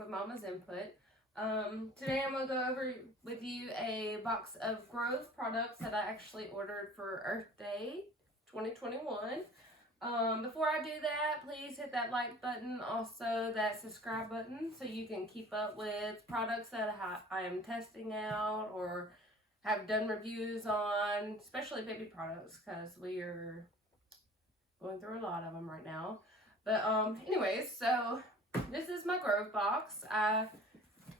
with Mama's Input. Today I'm going to go over with you a box of Grove products that I actually ordered for Earth Day 2021. Before I do that, please hit that like button, also that subscribe button, so you can keep up with products that I am testing out or have done reviews on, especially baby products, because we are going through a lot of them right now. But anyways, so this is my Grove box.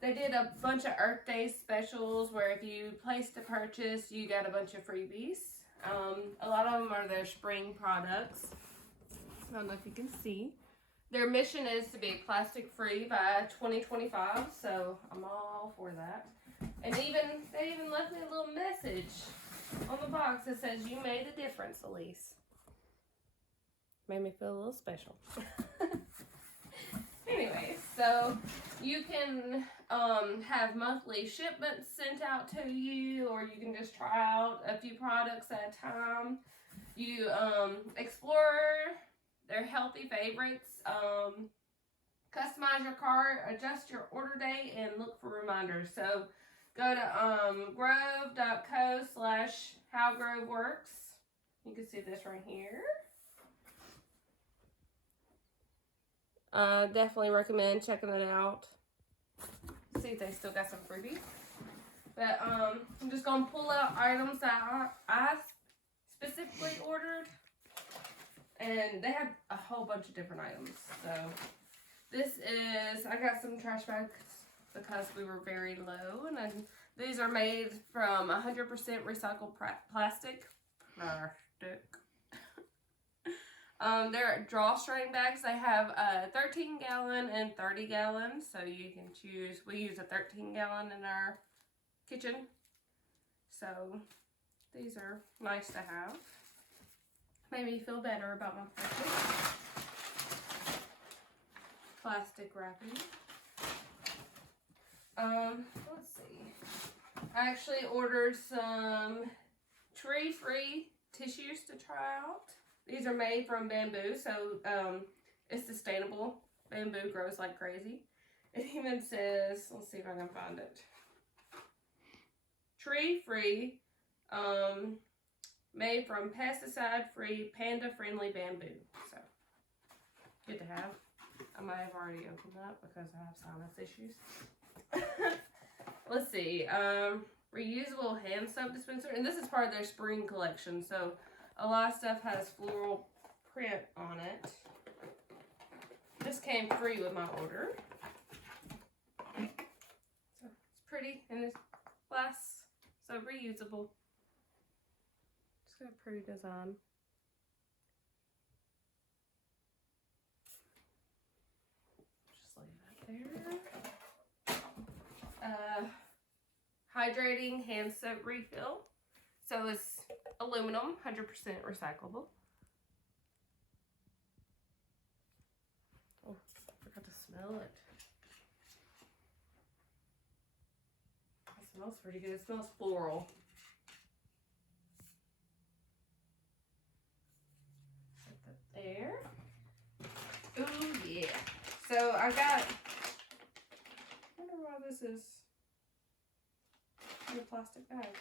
They did a bunch of Earth Day specials where if you placed a purchase, you got a bunch of freebies. A lot of them are their spring products. I don't know if you can see. Their mission is to be plastic free by 2025, so I'm all for that. And they even left me a little message on the box that says, "You made a difference, Elise." Made me feel a little special. Anyway, so you can have monthly shipments sent out to you, or you can just try out a few products at a time. You explore their healthy favorites, customize your cart, adjust your order date, and look for reminders. So go to grove.co/howgroveworks. You can see this right here. Definitely recommend checking it out. See if they still got some freebies. But I'm just gonna pull out items that I specifically ordered, and they had a whole bunch of different items. So this is, I got some trash bags because we were very low, and these are made from 100% recycled plastic. They're drawstring bags. They have a 13-gallon and 30-gallon, so you can choose. We use a 13-gallon in our kitchen, so these are nice to have. Made me feel better about my purchase. Plastic wrapping. Let's see. I actually ordered some tree-free tissues to try out. These are made from bamboo, so it's sustainable. Bamboo grows like crazy. It even says, let's see if I can find it. Tree-free, made from pesticide-free, panda-friendly bamboo. So, good to have. I might have already opened that because I have sinus issues. Let's see. Reusable hand soap dispenser. And this is part of their spring collection, so a lot of stuff has floral print on it. This came free with my order. So it's pretty and it's glass, so reusable. It's got a pretty design. Just lay that there. Hydrating hand soap refill. So it's aluminum, 100% recyclable. Oh, I forgot to smell it. It smells pretty good. It smells floral. Set that there. Ooh, yeah. So I got, I wonder why this is in a plastic bag.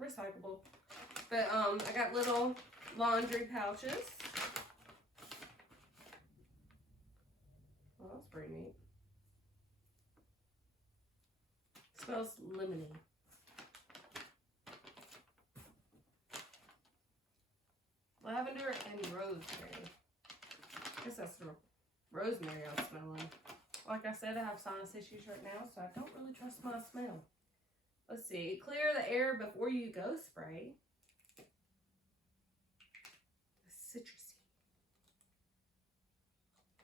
Recyclable, but I got little laundry pouches. Well, that's pretty neat. Smells lemony. Lavender and rosemary. I guess that's the rosemary I'm smelling. Like I said, I have sinus issues right now, so I don't really trust my smell. Let's see. Clear the air before you go spray. Citrusy.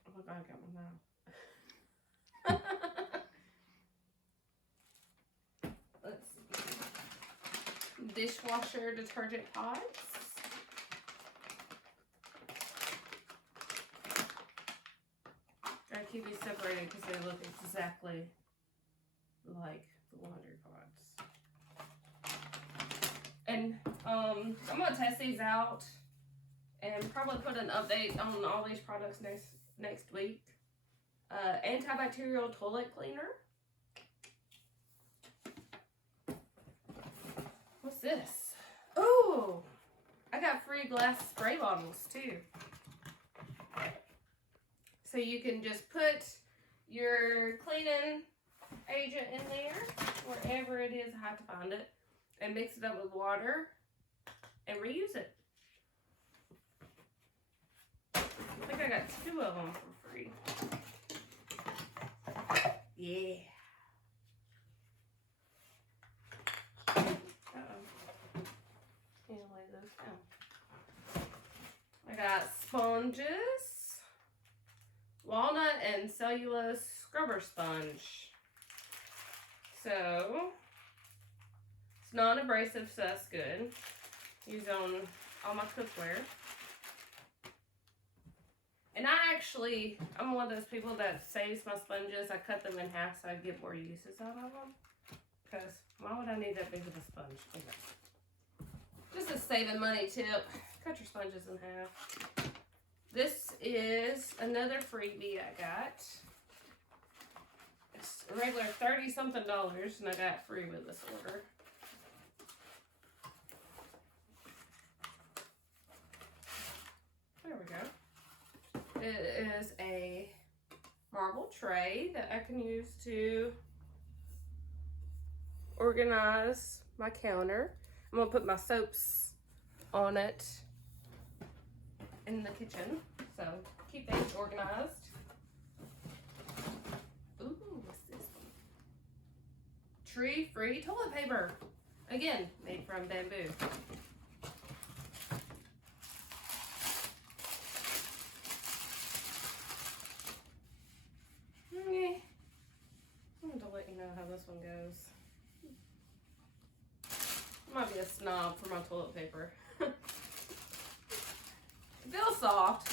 Oh my God, I got my mouth. Let's see. Dishwasher detergent pods. Gotta keep these separated because they look exactly like the laundry pods. And I'm gonna test these out and probably put an update on all these products next week. Antibacterial toilet cleaner. What's this? Oh, I got free glass spray bottles too. So you can just put your cleaning agent in there, wherever it is, I have to find it, and mix it up with water and reuse it. I think I got 2 of them for free. Yeah. Lay those down. I got sponges, walnut and cellulose scrubber sponge. So it's non-abrasive, so that's good. Use on all my cookware. And I'm one of those people that saves my sponges. I cut them in half so I get more uses out of them. Because why would I need that big of a sponge? Okay. Just a saving money tip. Cut your sponges in half. This is another freebie I got. It's a regular $30-something, and I got free with this order. There we go. It is a marble tray that I can use to organize my counter. I'm gonna put my soaps on it in the kitchen, so keep things organized. Ooh, what's this one? Tree-free toilet paper. Again, made from bamboo. Okay. I'm going to let you know how this one goes. I might be a snob for my toilet paper. It feels soft.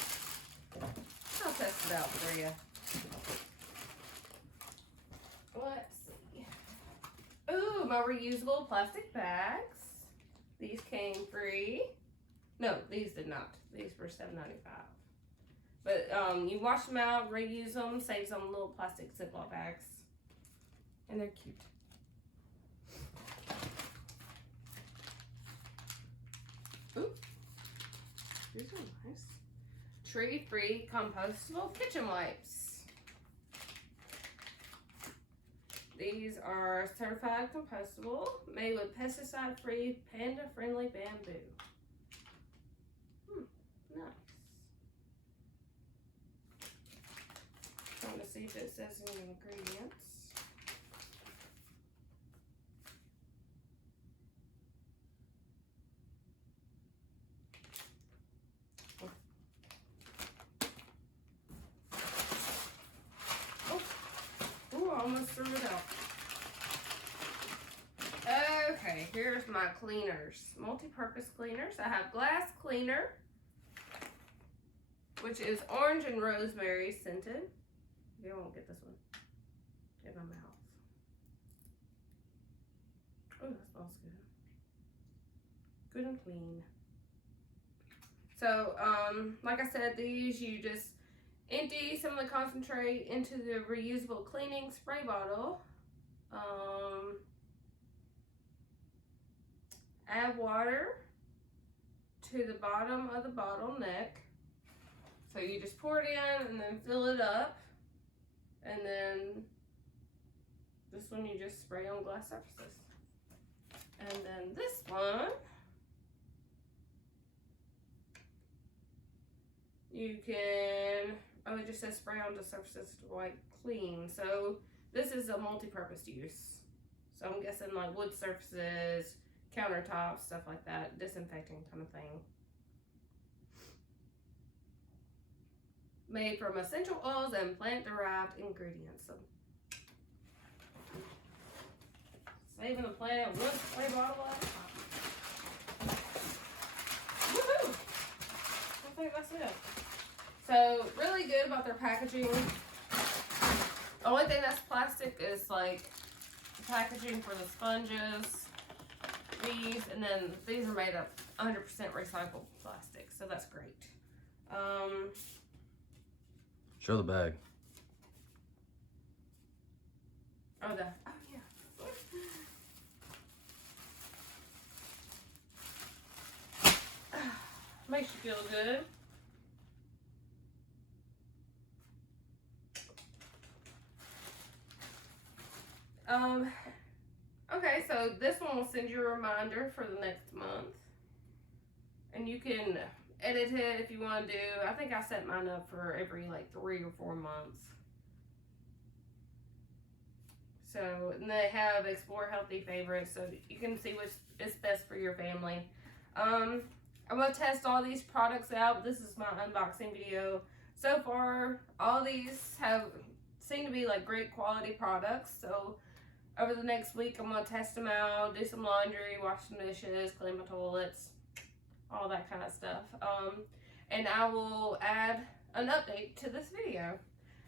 I'll test it out for you. Let's see. Ooh, my reusable plastic bags. These came free. No, these did not. These were $7.95. But you wash them out, reuse them, saves on little plastic Ziploc bags. And they're cute. Ooh, these are nice. Tree-free compostable kitchen wipes. These are certified compostable, made with pesticide-free, panda-friendly bamboo. Nice. Trying to see if it says any ingredients. Almost threw it out. Okay, here's my cleaners. Multi-purpose cleaners. I have glass cleaner, which is orange and rosemary scented. You won't get this one in my mouth. Oh, that smells good. Good and clean. So, like I said, these you just empty some of the concentrate into the reusable cleaning spray bottle. Add water to the bottom of the bottleneck. So you just pour it in and then fill it up. And then this one you just spray on glass surfaces. And then this one, you can, oh, it just says spray onto surfaces to wipe clean. So this is a multi-purpose use. So I'm guessing like wood surfaces, countertops, stuff like that, disinfecting kind of thing. Made from essential oils and plant-derived ingredients. So saving the planet one spray bottle at a time. Woohoo! I think that's it. So, really good about their packaging. The only thing that's plastic is like the packaging for the sponges. these, and then these are made of 100% recycled plastic, so that's great. Show the bag. Oh yeah. Makes you feel good. Okay, so this one will send you a reminder for the next month. And you can edit it if you want to do. I think I set mine up for every like 3 or 4 months. So, and they have Explore Healthy Favorites, so you can see what's best for your family. I'm going to test all these products out. This is my unboxing video. So far, all these seem to be like great quality products. So, over the next week, I'm going to test them out, do some laundry, wash some dishes, clean my toilets, all that kind of stuff. And I will add an update to this video.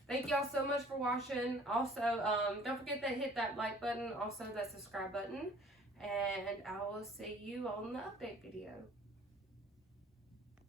Thank y'all so much for watching. Also, don't forget to hit that like button, also that subscribe button. And I will see you on the update video.